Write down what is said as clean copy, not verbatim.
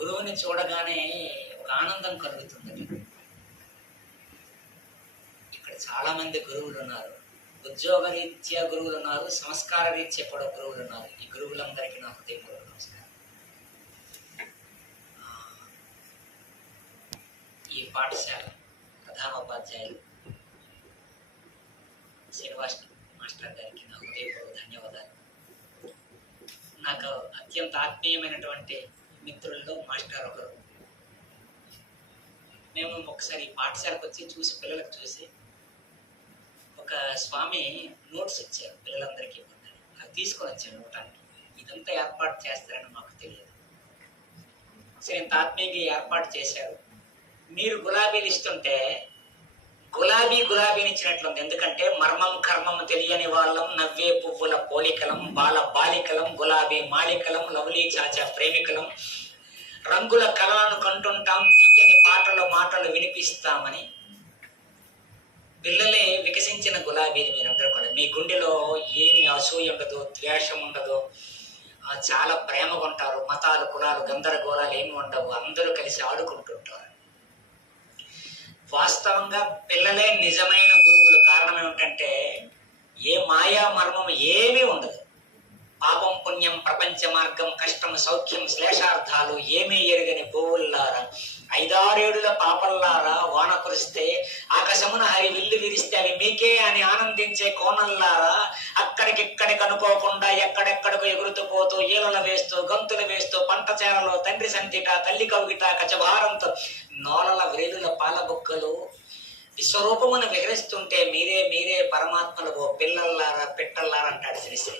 గురువుని చూడగానే ఒక ఆనందం కలుగుతుంది. ఇక్కడ చాలా మంది గురువులు ఉన్నారు. ఉద్యోగ రీత్యా గురువులు ఉన్నారు, సంస్కార రీత్యా కూడా గురువులు ఉన్నారు. ఈ గురువులందరికీ నా హృదయపూర్వక నమస్కారం. ఈ పాఠశాల ప్రధానోపాధ్యాయులు శ్రీనివాస్ మాస్టర్ గారికి నా హృదయపూర్వక ధన్యవాదాలు. నాకు అత్యంత ఆత్మీయమైనటువంటి మిత్రుల్లో మాస్టర్ ఒకరు. మేము ఒకసారి ఈ పాఠశాలకు వచ్చి చూసి పిల్లలకు చూసి ఒక స్వామి నోట్స్ ఇచ్చారు పిల్లలందరికీ ఇవ్వండి. అది తీసుకొని వచ్చాను ఇవ్వటానికి. ఇదంతా ఏర్పాటు చేస్తారని మాకు తెలియదు. సరే, ఇంత ఆత్మీయంగా ఏర్పాటు చేశారు. మీరు గులాబీలు ఇస్తుంటే గులాబీని ఇచ్చినట్లుంది. ఎందుకంటే మర్మం కర్మం తెలియని వాళ్ళం, నవ్వే పువ్వుల పోలికలం, బాల బాలికలం, గులాబీ మాలికలం, లవ్లీ చాచా ప్రేమికలం, రంగుల కళలను కంటుంటాం, తీయని మాటలు వినిపిస్తామని పిల్లలే వికసించిన గులాబీని మీరందరూ కూడా. మీ గుండెలో ఏమి అసూయ ఉండదు, ద్వేషం ఉండదు, చాలా ప్రేమగా ఉంటారు. మతాలు కులాలు గందరగోళాలు ఏమి ఉండవు. అందరూ కలిసి ఆడుకుంటుంటారు. వాస్తవంగా పిల్లలే నిజమైన గురువులు. కారణం ఏమిటంటే ఏ మాయా మర్మం ఏమీ ఉండదు. పాపం పుణ్యం, ప్రపంచ మార్గం, కష్టం సౌఖ్యం, శ్లేషార్థాలు ఏమీ ఎరుగని గోవుల్లారా, 5-6 పాపల్లారా, వాన కురిస్తే ఆకాశమున హరి విల్లు విరిస్తే అవి మీకే అని ఆనందించే కోనల్లారా, అక్కడికిక్కడికి అనుకోకుండా ఎక్కడెక్కడికి ఎగురుతూ పోతూ ఈలలు వేస్తూ గంతులు వేస్తూ పంట చేరలో తండ్రి సంతిట తల్లి కవిగిట కచభారంతో నోలల వ్రేలుల పాలబుక్కలు విశ్వరూపమును విహరిస్తుంటే మీరే పరమాత్మలు పిల్లల్లారా పెట్టల్లారా అంటాడు శ్రీశ్రీ.